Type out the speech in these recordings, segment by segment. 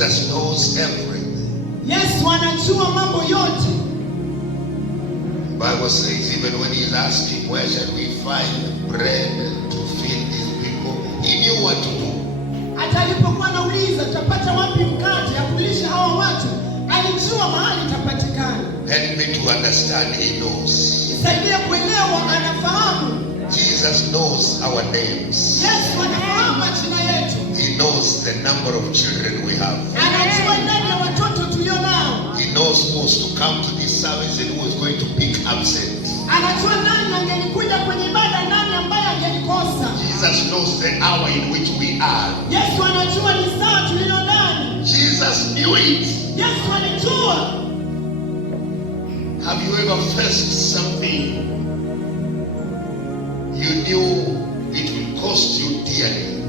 Jesus knows everything. Yesu anajua mambo yote. Bible says even when he's asking where shall we find bread to feed these people, he knew what to do. Hata alipokuwa anauliza tutapata wapi mkate ya kulisha hawa watu, alijua mahali itapatikana. Help me to understand, he knows. Nisaidie kuelewa, anafahamu. Jesus knows our names. Yesu anafahamu majina yetu. He knows the number of children we have. Anajua idadi ya watoto tulio nao. He knows who is to come to this service and who is going to pick absent. Anajua nani angelikuja kwenye ibada, nani ambaye angelikosa. Jesus knows the hour in which we are. Yesu anajua ni saa tulio ndani. Jesus knew it. Yesu alijua. Have you ever faced something you knew it will cost you dearly?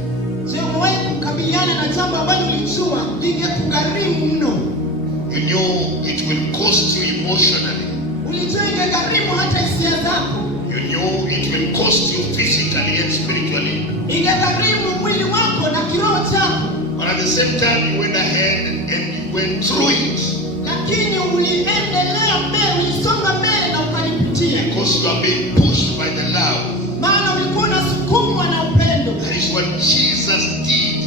Je, umewahi kukabiliana na jambo ambalo ulijua lingekugharimu mno? You knew it will cost you emotionally. Ulijua ingegharimu hata hisia zako. You knew it will cost you physically and spiritually. Ingegharimu mwili wako na kiroho chako. But at the same time, you went ahead and you went through it. Lakini uliendelea mbele, ulisonga mbele na ukalipitia. Because you are being pushed by the love. Maana ulikuwa unasukumwa na upendo. That is what Jesus did.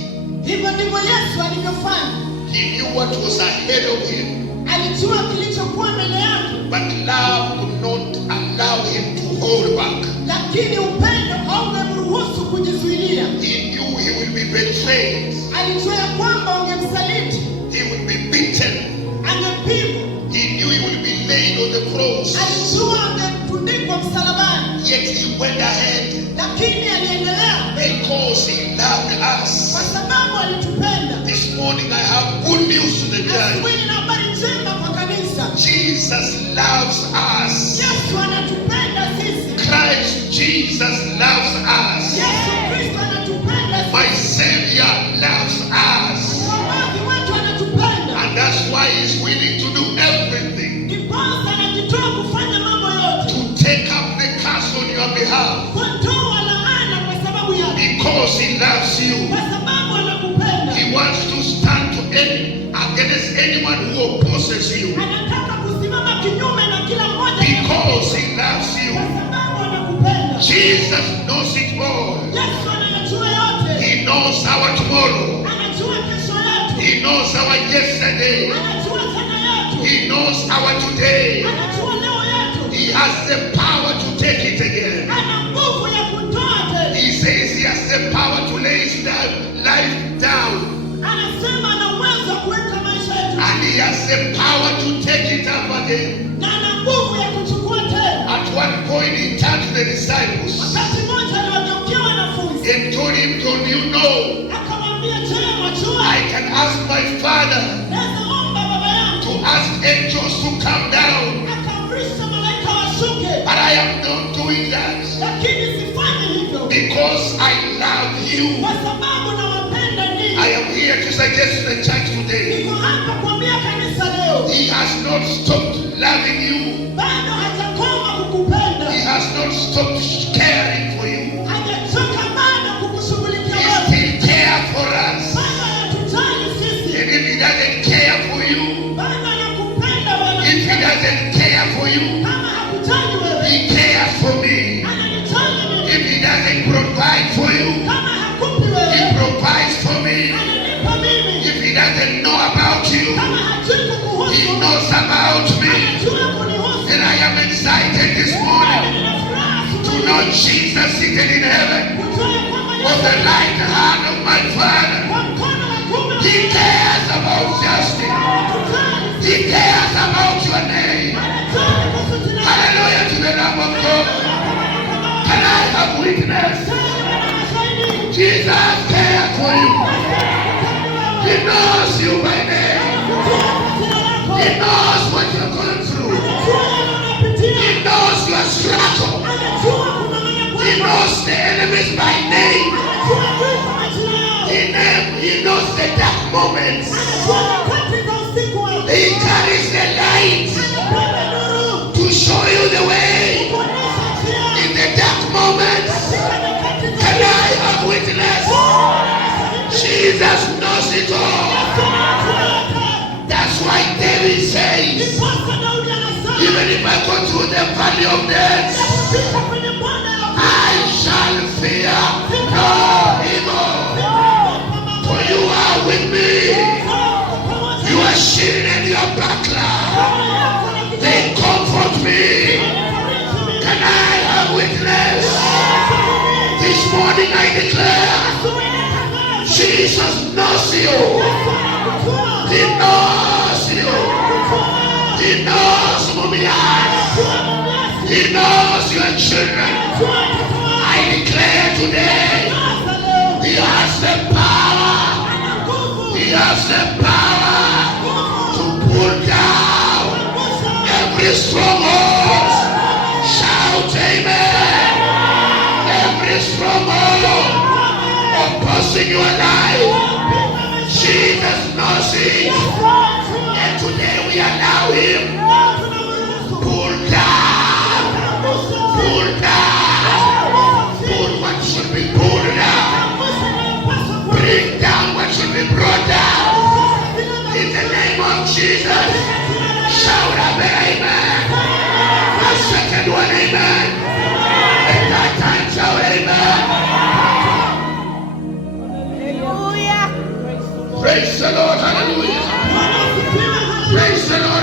Hivyo ndivyo Yesu alivyofanya. He knew what was ahead of him. Alijua kilichokuwa mbele yake. But love could not allow him to hold back. Lakini upendo haungemruhusu kujizuilia. He knew he would be betrayed. Alijua ya kwamba ungemsaliti. He would be beaten. Angepigwa. He knew he would be laid on the cross. Alijua angetundikwa msalabani. Yet he went ahead. Lakini aliendelea. Because he loved us. Kwa sababu alitupenda. This morning I have good news to the church. Asubuhi nina habari njema kwa kanisa. Jesus loves us. Yesu anatupenda sisi. Christ Jesus loves us. Yesu Kristo anatupenda sisi. My Savior loves us. Mwokozi wetu anatupenda. And that's why he's willing to do everything. Ndiposa anajitoa kufanya mambo yote. To take up the curse on your behalf. Kutoa laana kwa sababu yako. Because he loves you. Kwa sababu anakupenda. He wants to stand against anyone who opposes you. Anataka kusimama kinyume na kila mmoja. Because he loves you. Kwa sababu anakupenda. Jesus knows it all. Yesu anayajua yote. He knows our tomorrow. Anajua kesho yetu. He knows our yesterday. Anajua jana yetu. He knows our today. Anajua leo yetu. He has the power to take it again. Ana nguvu ya kutoa tena. He says he has the power to lay his life down. Anasema ana uwezo wa kuweka maisha yetu. And he has the power to take it up again. Na ana nguvu ya kuchukua tena. At one point he turned to the disciples Wakati mmoja aliwageukia wanafunzi. and told him, don't you know, Akamwambia, je, wajua? I can ask my Father Naweza omba baba yangu. to ask angels to come down. Akaamrisha malaika washuke. But I am not doing that. Lakini sifanyi hivyo. Because I love you. Kwa sababu nawapenda ninyi. I am here to suggest to the church today. Niko hapa kuambia kanisa leo. He has not stopped loving you. Bado hajakoma kukupenda. He has not stopped caring for you. Hajachoka bado kukushughulikia He wewe. still cares for us. Bado anatujali sisi. And if he doesn't care for you, Bado anakupenda bwana. if he doesn't care for you, Kama hakujali wewe. he cares for me. Ananijali mimi. If he doesn't provide for you, Kama hakupi he wewe. provides for me. Ananipa mimi. If he doesn't know about you, Kama hajui kukuhusu. he knows about me. Anajua kunihusu. And I am excited this morning Nina furaha to asubuhi. know Jesus seated in heaven Kujua ya kwamba on the Yesu right hand of my Father. kwa mkono wa kuume wa He cares about justice. anatujali. He cares about your name. Anajali kuhusu jina lako. Hallelujah to the Lamb of God. Can I have witness? Jesus cares for you. He knows you by name. He knows what you're going through. He knows your struggle. He knows the enemies by name. He knows the dark moments. He carries the light to show you the way in the dark moments. Can I have witness? Jesus knows it all. Even if I go through the valley of death, I shall fear no evil. For you are with me. You are shield and your buckler. They comfort me. Can I have witness? This morning I declare, Jesus knows you. He knows you. He knows Mumias. He knows your children. I declare today, He has the power. He has the power to pull down every stronghold. Shout amen. Every stronghold opposing your life, Jesus knows it. And today we allow Him pull down, pull what should be pulled down, bring down what should be brought down. In the name of Jesus, shout out amen. A second one, amen. And that time, shout amen. Praise the Lord, hallelujah. Praise the Lord.